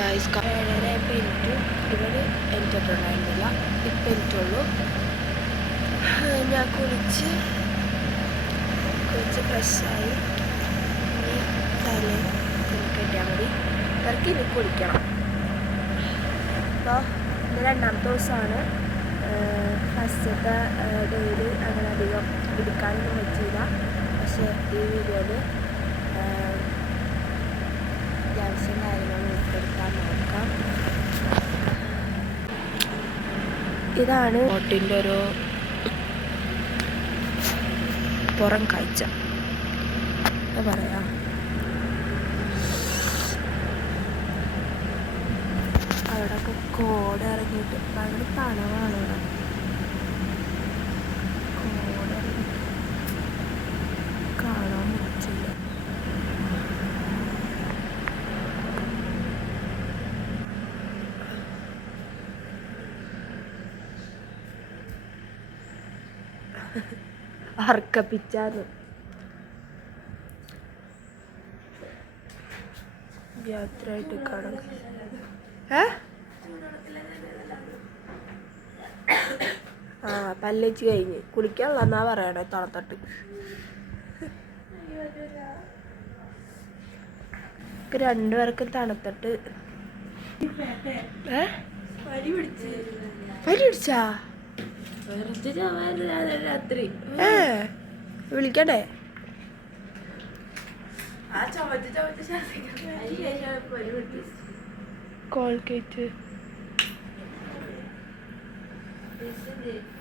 Guys 7:30 ഇവിടെ എനിക്കിട്ടുണ്ടായിരുന്നില്ല. ഇപ്പം എനിക്കുള്ളൂ. ഞാൻ കുളിച്ച് ഫ്രഷായി. ഇനി തല കെട്ടിയാൽ മതി. ഇവർക്ക് ഇനി കുളിക്കണം. അപ്പോൾ ഇന്ന് 2ാമത്തെ ദിവസമാണ്. ഫസ്റ്റത്തെ ഡെയിലി അങ്ങനെ അധികം എടുക്കാനൊന്നും പറ്റിയില്ല. പക്ഷേ ഈ വീഡിയോയിൽ അത്യാവശ്യം കാര്യങ്ങൾ ഉൾപ്പെടുത്താൻ നോക്കാം. ഇതാണ് ബോട്ടിൻ്റെ ഒരു പുറം കാഴ്ച എന്താ പറയാ. അവിടെയൊക്കെ കോട ഇറങ്ങിയിട്ട് ഭയങ്കര തണവാണ്. ഇവിടെ കോട ഇറങ്ങിയിട്ട് കാണാൻ പറ്റില്ല. അർക്കപ്പിച്ചാന്ന് യാത്രയായിട്ട് കാണാം. പല്ലേച്ച് കഴിഞ്ഞ് കുളിക്കാനുള്ളന്നാ പറയണേ. തണുത്തട്ട് രണ്ടുപേർക്കും തണുത്തിട്ട് പനി പിടിച്ചാ രാത്രി വിളിക്കണ്ടേ? കോൾഗേറ്റ്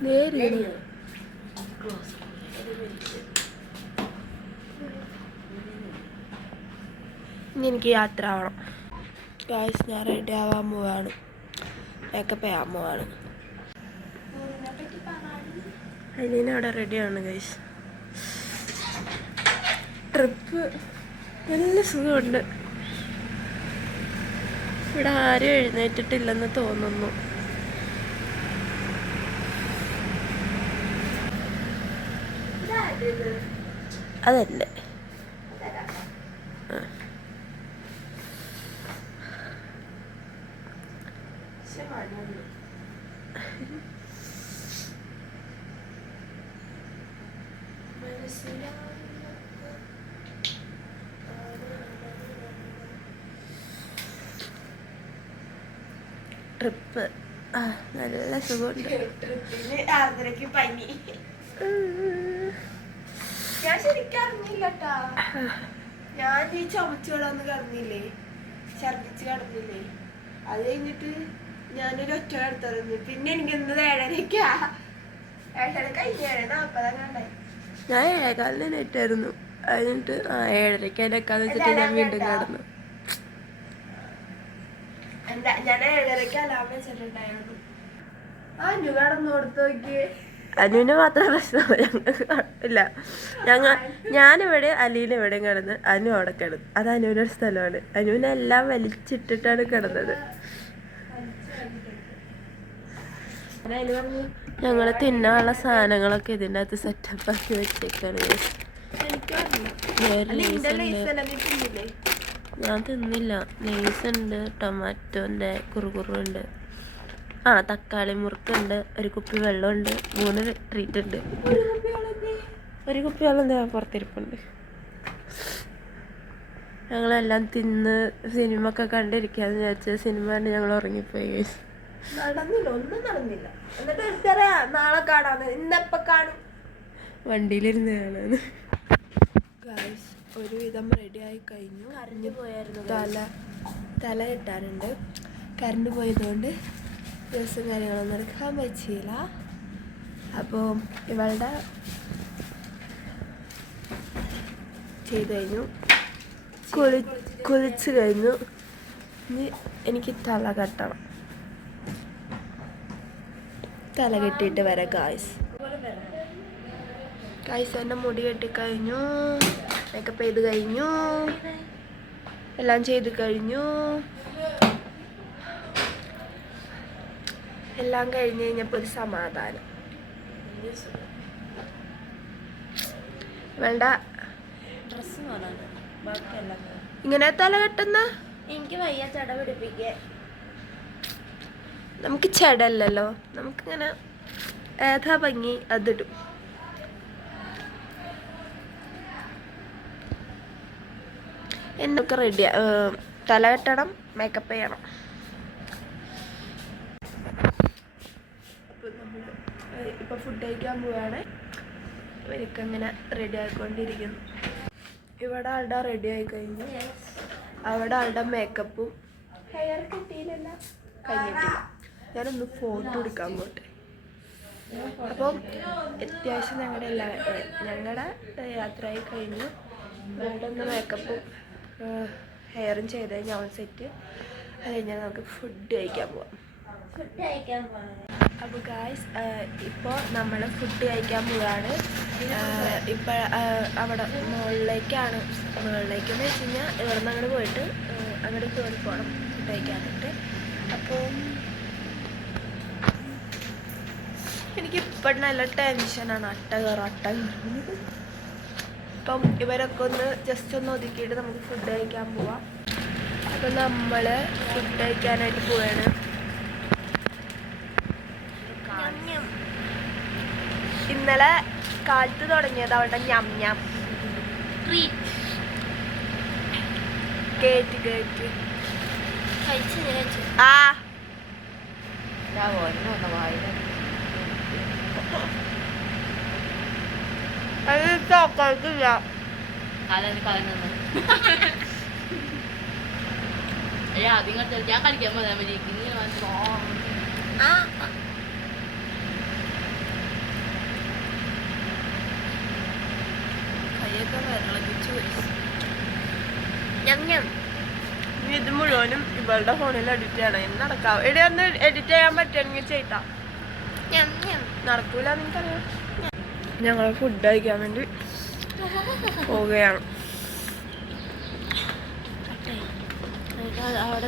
നേരെ ഇനി എനിക്ക് യാത്ര ആവണം. ഗായ്സ് ഞാൻ റെഡി ആവാൻ പോവാണ്. മേക്കപ്പ് ചെയ്യാൻ പോവാണ്. അനിയനവിടെ റെഡിയാണ് ഗൈസ്. ട്രിപ്പ് നല്ല സുഖമുണ്ട്. ഇവിടെ ആരും എഴുന്നേറ്റിട്ടില്ലെന്ന് തോന്നുന്നു. അതല്ലേ ട്രിപ്പ് നല്ല സുഖമുണ്ട്. പനി ഞാൻ ശരിക്കും അറിഞ്ഞില്ലട്ടാ. ഞാൻ ഈ ചുമച്ചു കിടന്ന് കിടന്നില്ലേ, ഛർദിച്ച് കിടന്നില്ലേ. അത് കഴിഞ്ഞിട്ട് ഞാനൊരു ഒറ്റ കിടത്തറിഞ്ഞു. പിന്നെ എനിക്ക് ഇന്നത് 7:30 7:40 ഞാൻ 7:15 നെറ്റായിരുന്നു. അതിനിട്ട് 7:30 എനക്കാന്ന് വെച്ചിട്ട് ഞാൻ വീണ്ടും കിടന്നു. ഞാൻ 7:30 അലാം വെച്ചിട്ടുണ്ടായിരുന്നു. അനു കടന്നു കൊടുത്തു നോക്കിയേ. അനുവിന് മാത്രം പ്രശ്നമല്ല, ഞങ്ങൾക്ക് കുഴപ്പമില്ല. ഞാനിവിടെ അലീന എവിടെയും കിടന്ന് അനു അവിടെ കിടന്നു. അത് അനുവിൻ്റെ ഒരു സ്ഥലമാണ്. അനുവിനെല്ലാം വലിച്ചിട്ടിട്ടാണ് കിടന്നത്. ഞങ്ങൾ തിന്നാനുള്ള സാധനങ്ങളൊക്കെ ഇതിൻ്റെ അകത്ത് സെറ്റപ്പ് ആക്കി വെച്ചേക്കാണ്. ഞാൻ തിന്നില്ല. ലേസ് ഉണ്ട്, ടൊമാറ്റോൻ്റെ കുറുകുറുണ്ട്, തക്കാളി മുറുക്കുണ്ട്, ഒരു കുപ്പി വെള്ളമുണ്ട്, 3 ട്രീറ്റ് ഉണ്ട്. ഒരു കുപ്പി വെള്ളം പുറത്തിരിപ്പുണ്ട്. ഞങ്ങളെല്ലാം തിന്ന് സിനിമ ഒക്കെ കണ്ടിരിക്കാന്ന് വിചാരിച്ച സിനിമ കണ്ട് ഞങ്ങൾ ഉറങ്ങിപ്പോയി. നടന്നില്ല, ഒന്നും നടന്നില്ല. എന്നിട്ട് നാളെ കാണാന്ന്. ഇന്നപ്പ കാണും. വണ്ടിയിലിരുന്ന് കാണാന്ന്. ഒരുവിധം റെഡിയായി കഴിഞ്ഞു. കറണ്ട് പോയായിരുന്നു. തല കെട്ടാനുണ്ട്. കറണ്ട് പോയതുകൊണ്ട് ഡ്രസ്സും കാര്യങ്ങളൊന്നും എടുക്കാൻ പറ്റിയില്ല. അപ്പോൾ ഇവളുടെ ചെയ്ത് കഴിഞ്ഞു. കുളിച്ച് കഴിഞ്ഞു. ഇനി എനിക്ക് തല കെട്ടണം. തല കെട്ടിയിട്ട് വരാം ഗായ്സ്. എൻ്റെ മുടി കെട്ടിക്കഴിഞ്ഞു. മേക്കപ്പ് ചെയ്ത് കഴിഞ്ഞു. എല്ലാം ചെയ്ത് കഴിഞ്ഞു. എല്ലാം കഴിഞ്ഞ് കഴിഞ്ഞപ്പോൾ ഒരു സമാധാനം. വേണ്ട ഇങ്ങനെ തല കെട്ടുന്ന എനിക്ക് വയ്യ ചട പിടിപ്പിക്കാൻ. നമുക്ക് ചടല്ലല്ലോ, നമുക്കിങ്ങനെ ഏതാ ഭംഗി അതിടും. എന്നൊക്കെ റെഡിയാ. തല കെട്ടണം, മേക്കപ്പ് ചെയ്യണം. ഇപ്പൊ ഫുഡ് കഴിക്കാൻ പോവാണ്. ഇവരൊക്കെ ഇങ്ങനെ റെഡി ആയിക്കൊണ്ടിരിക്കുന്നു. ഇവിടെ ആളുടെ റെഡി ആയി കഴിഞ്ഞു. അവിടെ ആളുടെ മേക്കപ്പും ഹെയർ കിട്ടിയില്ലല്ല, കഴിഞ്ഞിട്ടില്ല. ഞാനൊന്ന് ഫോട്ടോ എടുക്കാൻ പോട്ടെ. അപ്പം അത്യാവശ്യം ഞങ്ങളുടെ യാത്രയായി കഴിഞ്ഞു. ഇവിടെ ഒന്ന് മേക്കപ്പും ഹെയറും ചെയ്ത് കഴിഞ്ഞാൽ സെറ്റ്. അത് കഴിഞ്ഞാൽ നമുക്ക് ഫുഡ് കഴിക്കാൻ പോവാം. അപ്പോൾ ഗായ്സ്, ഇപ്പോൾ നമ്മൾ ഫുഡ് കഴിക്കാൻ പോവാണ്. ഇപ്പം അവിടെ മുകളിലേക്കാണ്. മുകളിലേക്കെന്ന് വെച്ച് കഴിഞ്ഞാൽ ഇവിടെ നിന്ന് അങ്ങോട്ട് പോയിട്ട് അങ്ങോട്ട് കയറി പോകണം ഫുഡ് കഴിക്കാനായിട്ട്. അപ്പോൾ എനിക്കിപ്പോൾ നല്ല ടെൻഷനാണ്. അട്ട കയറുന്നത്. അപ്പം ഇവരൊക്കെ ഒന്ന് ജസ്റ്റ് ഒന്ന് ഒതുക്കിയിട്ട് നമുക്ക് ഫുഡ് കഴിക്കാൻ പോവാം. അപ്പം നമ്മൾ ഫുഡ് കഴിക്കാനായിട്ട് പോവാണ്. ഇന്നലെ കാലത്ത് തുടങ്ങിയത് അവിടെ ഞം ഞം കേറ്റ് ആ അത് ചോക്കളത്തില്ല. ഞാൻ കളിക്കാൻ പോയാൽ മതി. ഇത് മുഴുവനും ഇവളുടെ ഫോണിൽ എഡിറ്റ് ചെയ്യണം. എന്ന് നടക്കാം. എടി ഒന്ന് എഡിറ്റ് ചെയ്യാൻ പറ്റുമെങ്കിൽ ചെയ്താ. നടക്കൂല, നിനക്കറിയാം. ഞങ്ങൾ ഫുഡ് കഴിക്കാൻ വേണ്ടി പോവുകയാണ്. അവിടെ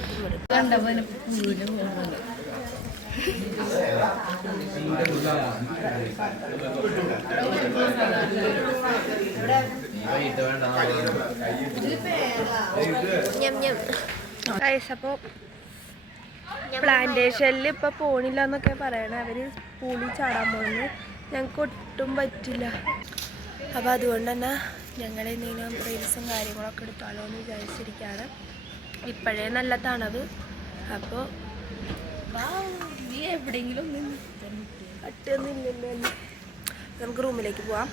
അപ്പോൾ പ്ലാന്റേഷനിൽ ഇപ്പൊ പോണില്ല എന്നൊക്കെ പറയണേ. അവര് പൂളി ചാടാൻ പോകുന്നു. ഞങ്ങൾക്ക് ഒട്ടും പറ്റില്ല. അപ്പോൾ അതുകൊണ്ട് തന്നെ ഞങ്ങൾ എന്തെങ്കിലും റീൽസും കാര്യങ്ങളൊക്കെ എടുത്താലോ എന്ന് വിചാരിച്ചിരിക്കുകയാണ്. ഇപ്പോഴേ നല്ല തണവ്. അപ്പോൾ എവിടെയെങ്കിലും ഒട്ടൊന്നുമില്ലല്ലോ. നമുക്ക് റൂമിലേക്ക് പോവാം.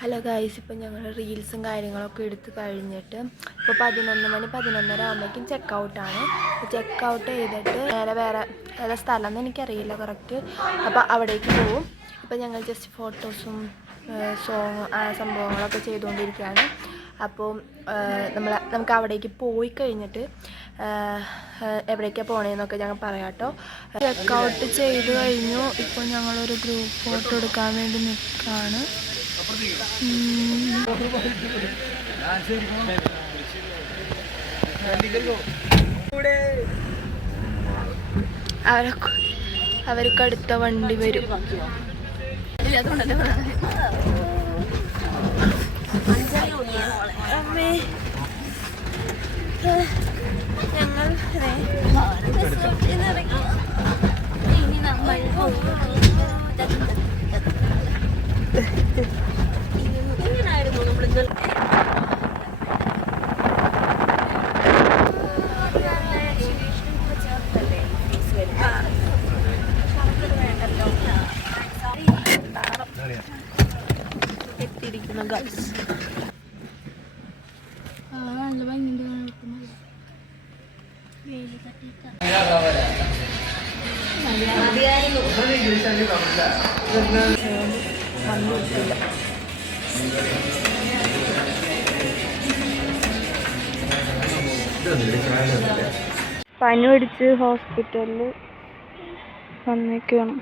ഹലോ ഗൈസ്, ഇപ്പം ഞങ്ങൾ റീൽസും കാര്യങ്ങളൊക്കെ എടുത്ത് കഴിഞ്ഞിട്ട് ഇപ്പോൾ 11 മണി 11:30 ആകുമ്പോഴേക്കും ചെക്കൗട്ടാണ്. ചെക്കൗട്ട് ചെയ്തിട്ട് വേറെ ഏതാ സ്ഥലം എന്ന് എനിക്കറിയില്ല കറക്റ്റ്. അപ്പോൾ അവിടേക്ക് പോവും. ഇപ്പം ഞങ്ങൾ ജസ്റ്റ് ഫോട്ടോസും സോങ് സംഭവങ്ങളൊക്കെ ചെയ്തുകൊണ്ടിരിക്കുകയാണ്. അപ്പോൾ നമുക്ക് അവിടേക്ക് പോയി കഴിഞ്ഞിട്ട് എവിടേക്കാണ് പോകണേന്നൊക്കെ ഞങ്ങൾ പറയാം കേട്ടോ. ചെക്കൗട്ട് ചെയ്ത് കഴിഞ്ഞു. ഇപ്പോൾ ഞങ്ങളൊരു ഗ്രൂപ്പ് ഫോട്ടോ എടുക്കാൻ വേണ്ടി നിൽക്കുകയാണ്. അവർക്ക് അടുത്ത വണ്ടി വരും. ഞങ്ങൾ എത്തിയിരിക്കുന്നു ഗൈസ്. പനി പിടിച്ച് ഹോസ്പിറ്റലിൽ വന്നേക്കാണ്.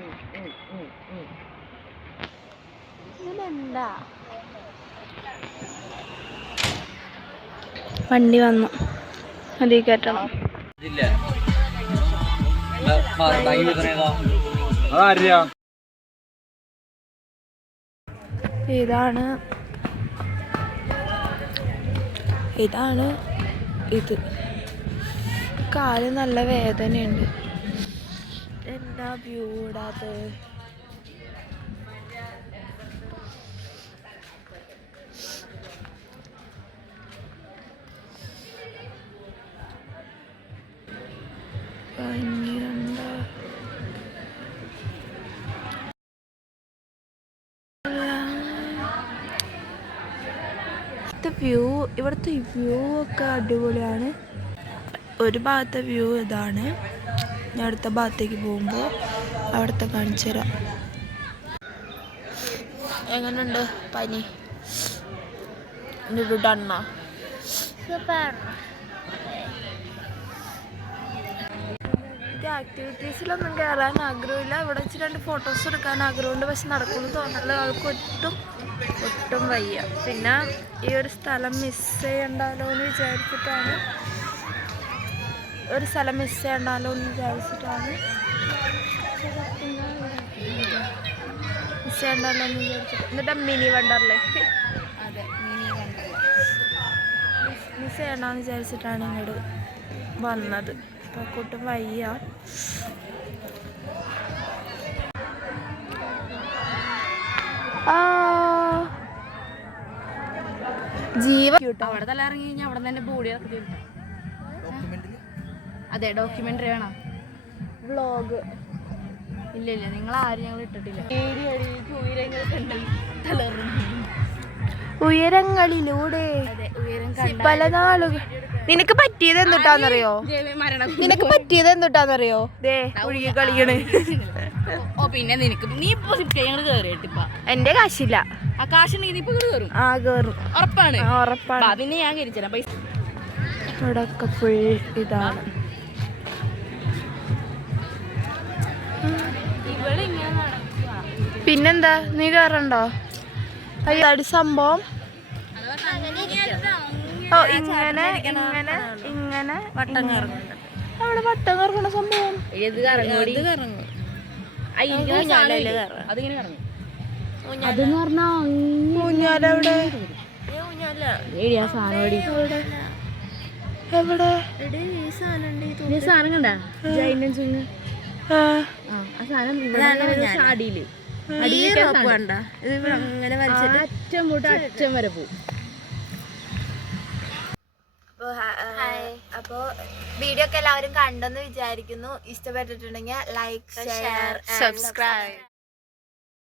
വണ്ടി വന്നു, അതിൽ കയറ്റണം. ഇതാണ് ഇതാണ് ഇത്. കാല് നല്ല വേദനയുണ്ട്. എന്നാ വ്യൂ ഇടാത്ത ഇവിടുത്തെ വ്യൂ ഒക്കെ അടിപൊളിയാണ്. ഒരു ഭാഗത്തെ വ്യൂ ഇതാണ്. ഞാൻ അടുത്ത ഭാഗത്തേക്ക് പോകുമ്പോൾ അവിടുത്തെ കാണിച്ചു തരാം. എങ്ങനെയുണ്ട് പനി? ഡണ്ണ ഇത് ആക്ടിവിറ്റീസിലൊന്നും കയറാൻ ആഗ്രഹമില്ല. ഇവിടെ വെച്ച് 2 ഫോട്ടോസ് എടുക്കാൻ ആഗ്രഹമുണ്ട്. പക്ഷെ നടക്കുമെന്ന് തോന്നുന്നില്ല. ആൾക്ക് ഒട്ടും വയ്യ. പിന്നെ ഈ ഒരു സ്ഥലം മിസ് ചെയ്യണ്ടല്ലോ എന്ന് വിചാരിച്ചിട്ടാണ് എന്നിട്ട് മിനി വണ്ടർലേ മിസ് ചെയ്യണ്ടെന്ന് വിചാരിച്ചിട്ടാണ് ഇങ്ങോട്ട് വന്നത്. അപ്പോൾ കൂട്ടും വയ്യ. അവിടെ തല ഇറങ്ങി കഴിഞ്ഞാൽ അവിടെ തന്നെ ബോഡി അതെ ഡോക്യുമെന്ററി വേണം. വ്ളോഗ് ഇല്ല നിങ്ങൾ ആരും ഞങ്ങൾ ഇട്ടിട്ടില്ല. ഉയരങ്ങളിലൂടെ പല നാളുകൾ. നിനക്ക് പറ്റിയത് എന്തുട്ടാന്നറിയോ? ദേ ഒഴുകി കളിക്കണ്. ഓ പിന്നെ നിനക്ക് നീ ഇപ്പൊ ഞങ്ങൾ കേറിയിട്ടിപ്പ എന്റെ കാശില്ല. ആ കാശുണ്ടെങ്കിൽ ഇപ്പൊ കേറും. കേറും ഉറപ്പാണ്. ഉറപ്പാണ്. പിന്നെ ഞാൻ കരിച്ചരാം പൈസ. ഇവിടെ ഒക്കെ ഫുൾ ഇതാണ്. പിന്നെന്താ നീ കേറണ്ടോ? അയ്യോ അടി സംഭവം. ഓ ഇങ്ങനെ വട്ടം കറങ്ങുന്നുണ്ട്. അവിടെ വട്ടം കറങ്ങണ സംഭവം. അതെന്ന് പറഞ്ഞാ ഊഞ്ഞാല എവിടെ? എവിടെ സാധനം കണ്ടാ ജൈനൻ ചുങ്ങ് അടിയില് അറ്റം തൊട്ട് അറ്റം വരെ പോകും. അപ്പോൾ വീഡിയോ ഒക്കെ എല്ലാവരും കണ്ടെന്ന് വിചാരിക്കുന്നു. ഇഷ്ടപ്പെട്ടിട്ടുണ്ടെങ്കിൽ ലൈക്ക്, ഷെയർ, സബ്സ്ക്രൈബ്.